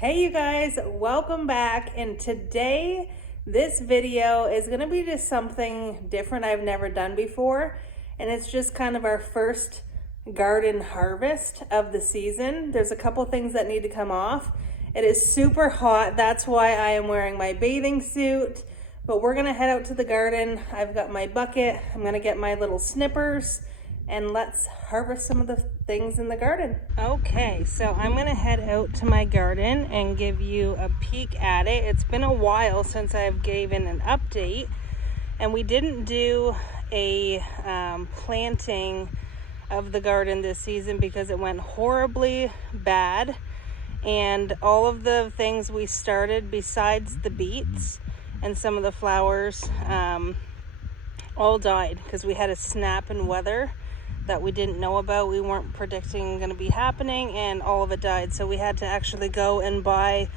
Hey you guys, welcome back. And today this video is going to be just something different I've never done before. And it's just kind of our first garden harvest of the season. There's a couple things that need to come off. It is super hot. That's why I am wearing my bathing suit. But we're going to head out to the garden. I've got my bucket. I'm going to get my little snippers. And let's harvest some of the things in the garden. Okay, so I'm gonna head out to my garden and give you a peek at it. It's been a while since I've given an update, and we didn't do a planting of the garden this season because it went horribly bad, and all of the things we started besides the beets and some of the flowers all died because we had a snap in weather that we didn't know about. We weren't predicting going to be happening, and all of it died. So we had to actually go and buy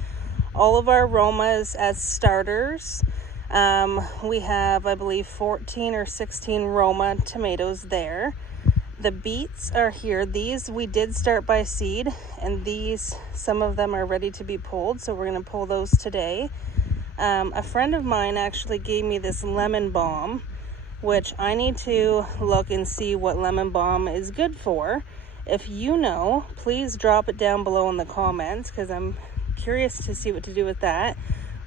all of our Romas as starters. We have, I believe, 14 or 16 Roma tomatoes there. The beets are here. These we did start by seed, and these, some of them are ready to be pulled, so we're going to pull those today. A friend of mine actually gave me this lemon balm, which I need to look and see what lemon balm is good for. If you know, please drop it down below in the comments because I'm curious to see what to do with that.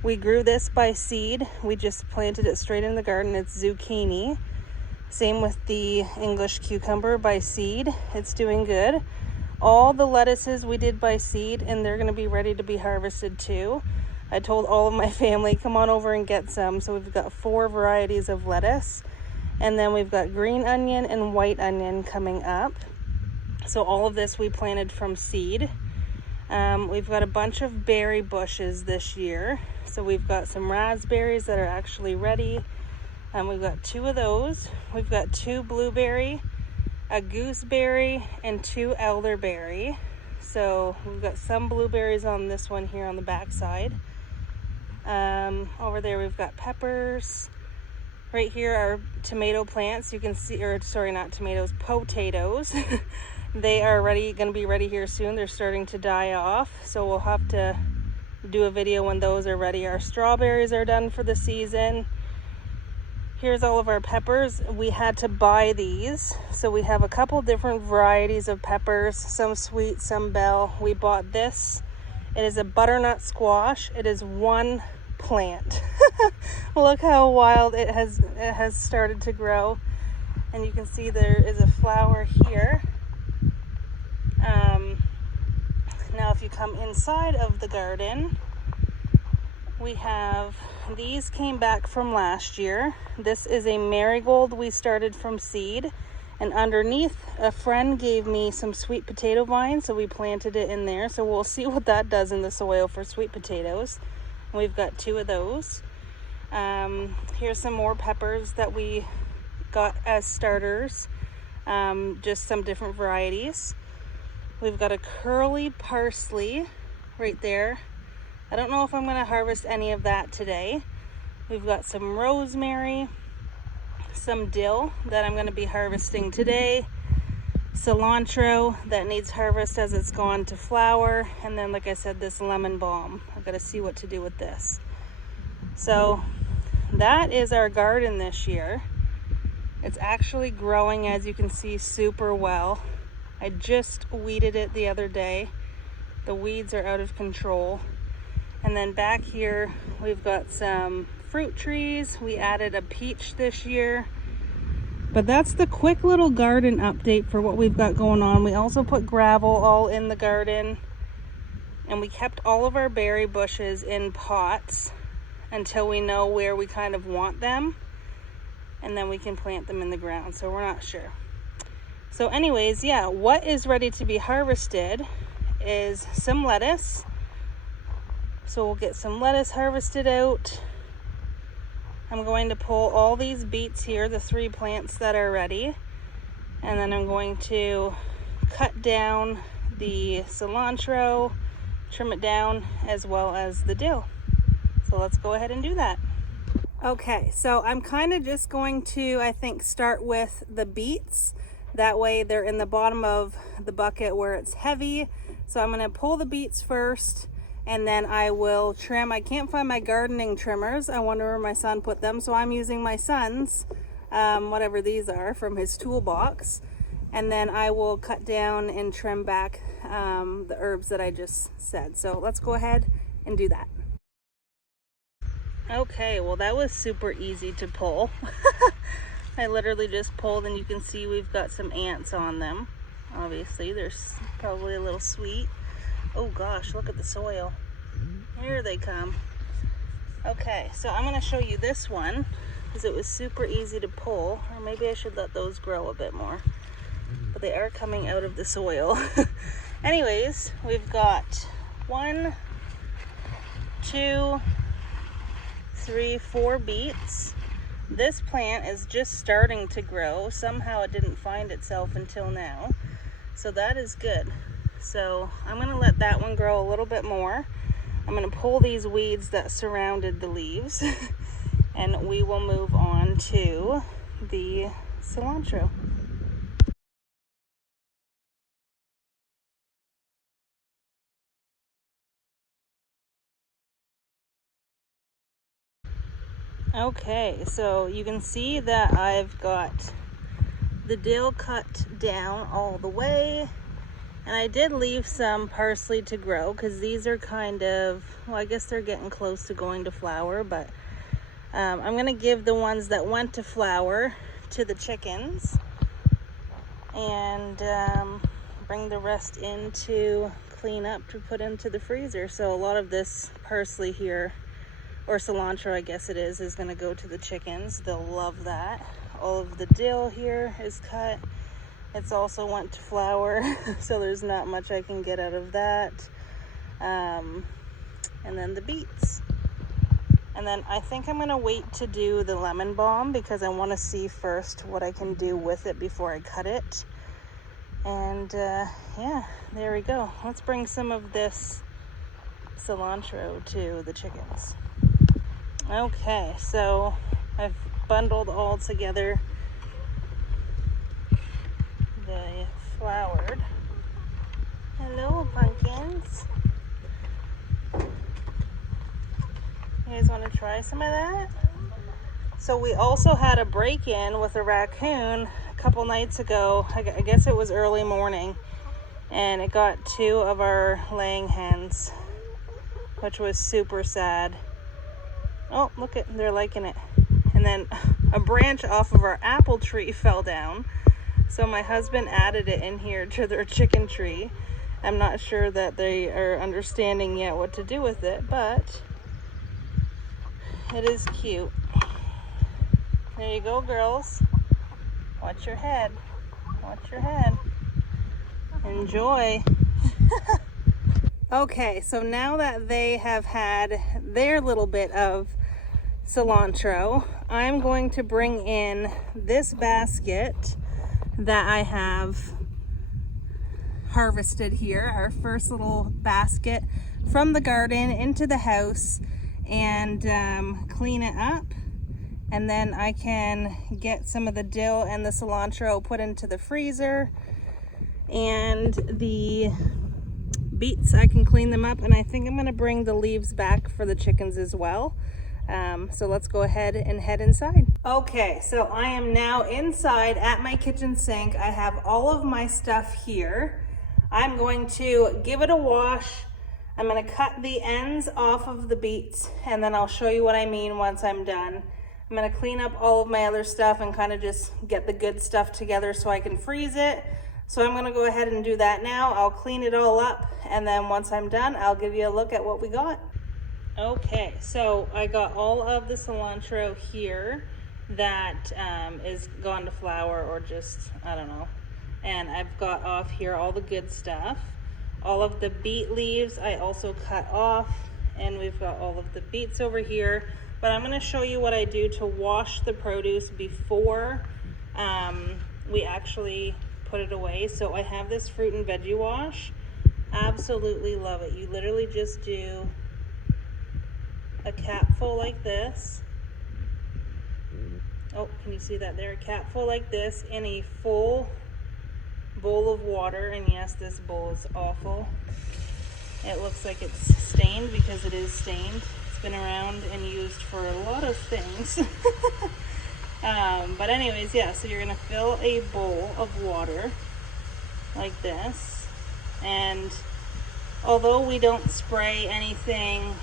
We grew this by seed. We just planted it straight in the garden. It's zucchini. Same with the English cucumber by seed. It's doing good. All the lettuces we did by seed, and they're going to be ready to be harvested too. I told all of my family, come on over and get some. So we've got 4 varieties of lettuce. And then we've got green onion and white onion coming up. So all of this we planted from seed. We've got a bunch of berry bushes this year. So we've got some raspberries that are actually ready. We've got 2 of those. We've got 2 blueberry, a gooseberry, and 2 elderberry. So we've got some blueberries on this one here on the back side. Over there we've got peppers. Right here are tomato plants. You can see, or sorry, not tomatoes, potatoes. They are going to be ready here soon. They're starting to die off, so we'll have to do a video when those are ready. Our strawberries are done for the season. Here's all of our peppers. We had to buy these, so we have a couple different varieties of peppers, some sweet, some bell. We bought this. It is a butternut squash. It is 1 plant. Look how wild it has started to grow, and you can see there is a flower here. Now if you come inside of the garden, we have, these came back from last year. This is a marigold we started from seed, and underneath a friend gave me some sweet potato vines, so we planted it in there. So we'll see what that does in the soil for sweet potatoes. We've got 2 of those. Here's some more peppers that we got as starters, just some different varieties. We've got a curly parsley right there. I don't know if I'm going to harvest any of that today. We've got some rosemary, some dill that I'm going to be harvesting today, cilantro that needs harvest as it's gone to flower, and then, like I said, this lemon balm. I've got to see what to do with this. So that is our garden this year. It's actually growing, as you can see, super well. I just weeded it the other day. The weeds are out of control. And then back here we've got some fruit trees. We added a peach this year. But that's the quick little garden update for what we've got going on. We also put gravel all in the garden, and we kept all of our berry bushes in pots until we know where we kind of want them, and then we can plant them in the ground. So we're not sure. So anyways, yeah, what is ready to be harvested is some lettuce. So we'll get some lettuce harvested out. I'm going to pull all these beets here, the 3 plants that are ready, and then I'm going to cut down the cilantro, trim it down, as well as the dill. So let's go ahead and do that. Okay, so I'm kind of just going to, I think, start with the beets. That way they're in the bottom of the bucket where it's heavy. So I'm going to pull the beets first, And then I will trim. I can't find my gardening trimmers. I wonder where my son put them. So I'm using my son's, whatever these are, from his toolbox. And then I will cut down and trim back the herbs that I just said. So let's go ahead and do that. Okay, well that was super easy to pull. I literally just pulled, and you can see we've got some ants on them. Obviously, they're probably a little sweet. Oh gosh, look at the soil. Here they come. Okay, so I'm gonna show you this one because it was super easy to pull, or maybe I should let those grow a bit more. But they are coming out of the soil. Anyways, we've got 1, 2, 3, 4 beets. This plant is just starting to grow. Somehow it didn't find itself until now. So that is good. So I'm gonna let that one grow a little bit more. I'm gonna pull these weeds that surrounded the leaves and we will move on to the cilantro. Okay, so you can see that I've got the dill cut down all the way, and I did leave some parsley to grow because these are kind of, well, I guess they're getting close to going to flower, but I'm gonna give the ones that went to flower to the chickens and bring the rest in to clean up to put into the freezer. So a lot of this parsley here, or cilantro I guess it is gonna go to the chickens. They'll love that. All of the dill here is cut. It's also went to flower, so there's not much I can get out of that. And then the beets. And then I think I'm gonna wait to do the lemon balm because I wanna see first what I can do with it before I cut it. And yeah, there we go. Let's bring some of this cilantro to the chickens. Okay, so I've bundled all together the flowered. Hello, pumpkins. You guys want to try some of that? So we also had a break-in with a raccoon a couple nights ago. I guess it was early morning, and it got 2 of our laying hens, which was super sad. Oh, look at, they're liking it. And then a branch off of our apple tree fell down. So my husband added it in here to their chicken tree. I'm not sure that they are understanding yet what to do with it, but it is cute. There you go, girls. Watch your head. Watch your head. Enjoy. Okay, so now that they have had their little bit of cilantro, I'm going to bring in this basket that I have harvested here, our first little basket from the garden into the house, and clean it up. And then I can get some of the dill and the cilantro put into the freezer, and the beets, I can clean them up, and I think I'm going to bring the leaves back for the chickens as well. So let's go ahead and head inside. Okay, so I am now inside at my kitchen sink. I have all of my stuff here. I'm going to give it a wash. I'm going to cut the ends off of the beets, and then I'll show you what I mean once I'm done. I'm going to clean up all of my other stuff and kind of just get the good stuff together so I can freeze it. So I'm gonna go ahead and do that now. I'll clean it all up, and then once I'm done, I'll give you a look at what we got. Okay, so I got all of the cilantro here that is gone to flower, or just, I don't know. And I've got off here all the good stuff. All of the beet leaves I also cut off, and we've got all of the beets over here. But I'm gonna show you what I do to wash the produce before we actually put it away. So I have this fruit and veggie wash. Absolutely love it. You literally just do a capful like this. Oh, can you see that there? A capful like this in a full bowl of water. And yes, this bowl is awful. It looks like it's stained because it is stained. It's been around and used for a lot of things. But anyways, yeah, so you're gonna fill a bowl of water like this. And although we don't spray anything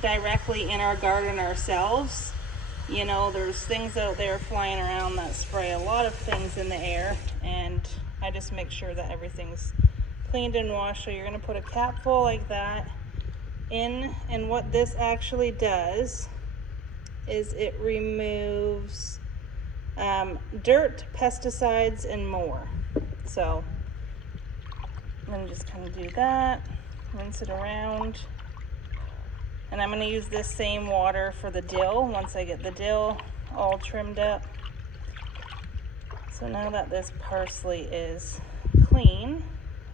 directly in our garden ourselves, you know, there's things out there flying around that spray a lot of things in the air, and I just make sure that everything's cleaned and washed. So you're going to put a cap full like that in, and what this actually does is it removes dirt, pesticides, and more. So I'm going to just kind of do that, rinse it around. And I'm going to use this same water for the dill once I get the dill all trimmed up. So now that this parsley is clean,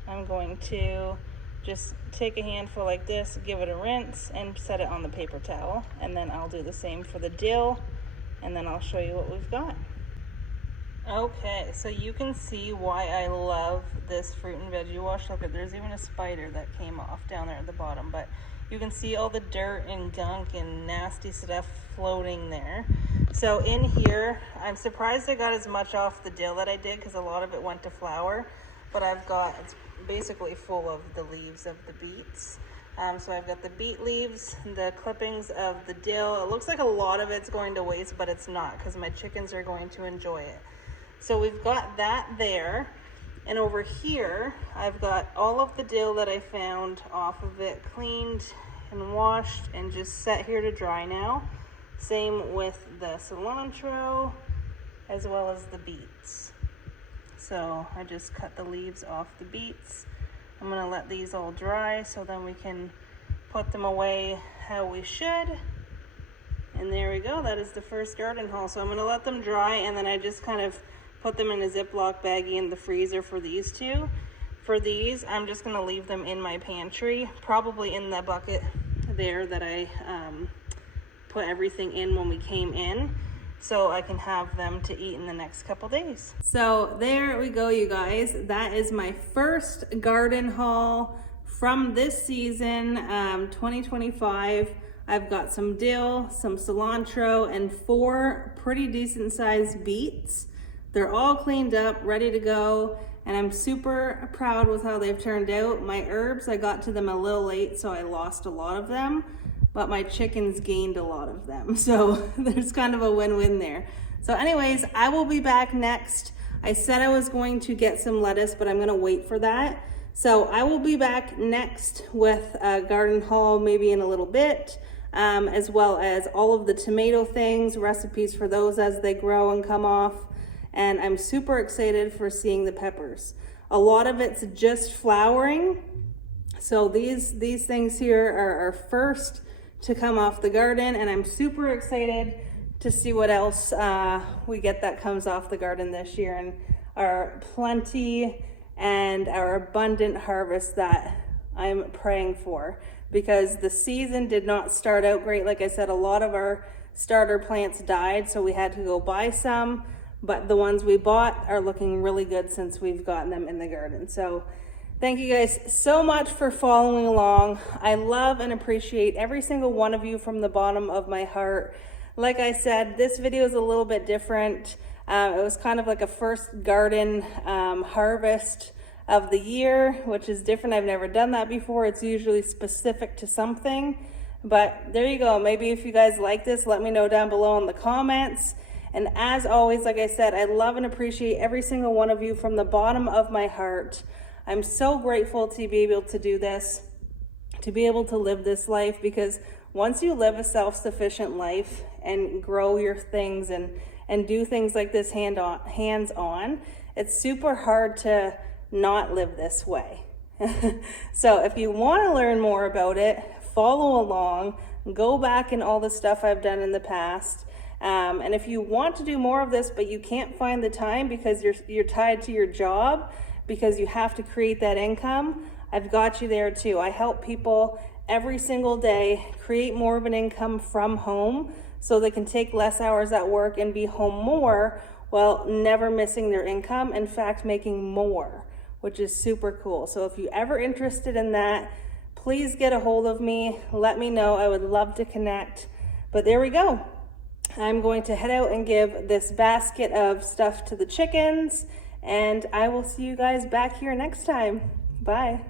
I'm going to just take a handful like this, give it a rinse, and set it on the paper towel. And then I'll do the same for the dill, and then I'll show you what we've got. Okay, so you can see why I love this fruit and veggie wash. Look, there's even a spider that came off down there at the bottom, but you can see all the dirt and gunk and nasty stuff floating there. So in here, I'm surprised I got as much off the dill that I did, because a lot of it went to flour, but it's basically full of the leaves of the beets. So I've got the beet leaves, the clippings of the dill. It looks like a lot of it's going to waste, but it's not, because my chickens are going to enjoy it. So we've got that there. And over here, I've got all of the dill that I found off of it, cleaned and washed and just set here to dry now. Same with the cilantro as well as the beets. So I just cut the leaves off the beets. I'm gonna let these all dry so then we can put them away how we should. And there we go, that is the first garden haul. So I'm gonna let them dry, and then I just kind of put them in a Ziploc baggie in the freezer for these two. For these, I'm just gonna leave them in my pantry, probably in the bucket there that I put everything in when we came in, so I can have them to eat in the next couple days. So there we go, you guys. That is my first garden haul from this season, 2025. I've got some dill, some cilantro, and 4 pretty decent sized beets. They're all cleaned up, ready to go, and I'm super proud with how they've turned out. My herbs, I got to them a little late, so I lost a lot of them, but my chickens gained a lot of them. So there's kind of a win-win there. So anyways, I will be back next. I said I was going to get some lettuce, but I'm gonna wait for that. So I will be back next with a garden haul, maybe in a little bit, as well as all of the tomato things, recipes for those as they grow and come off. And I'm super excited for seeing the peppers. A lot of it's just flowering. So these things here are first to come off the garden, and I'm super excited to see what else we get that comes off the garden this year, and our plenty and our abundant harvest that I'm praying for, because the season did not start out great. Like I said, a lot of our starter plants died, so we had to go buy some. But the ones we bought are looking really good since we've gotten them in the garden. So thank you guys so much for following along. I love and appreciate every single one of you from the bottom of my heart. Like I said, this video is a little bit different. It was kind of like a first garden harvest of the year, which is different. I've never done that before. It's usually specific to something. But there you go. Maybe if you guys like this, let me know down below in the comments. And as always, like I said, I love and appreciate every single one of you from the bottom of my heart. I'm so grateful to be able to do this, to be able to live this life, because once you live a self-sufficient life and grow your things and do things like this hands-on, it's super hard to not live this way. So if you want to learn more about it, follow along, go back in all the stuff I've done in the past. And if you want to do more of this, but you can't find the time because you're tied to your job, because you have to create that income, I've got you there too. I help people every single day create more of an income from home so they can take less hours at work and be home more while never missing their income. In fact, making more, which is super cool. So if you're ever interested in that, please get a hold of me. Let me know. I would love to connect. But there we go. I'm going to head out and give this basket of stuff to the chickens, and I will see you guys back here next time. Bye.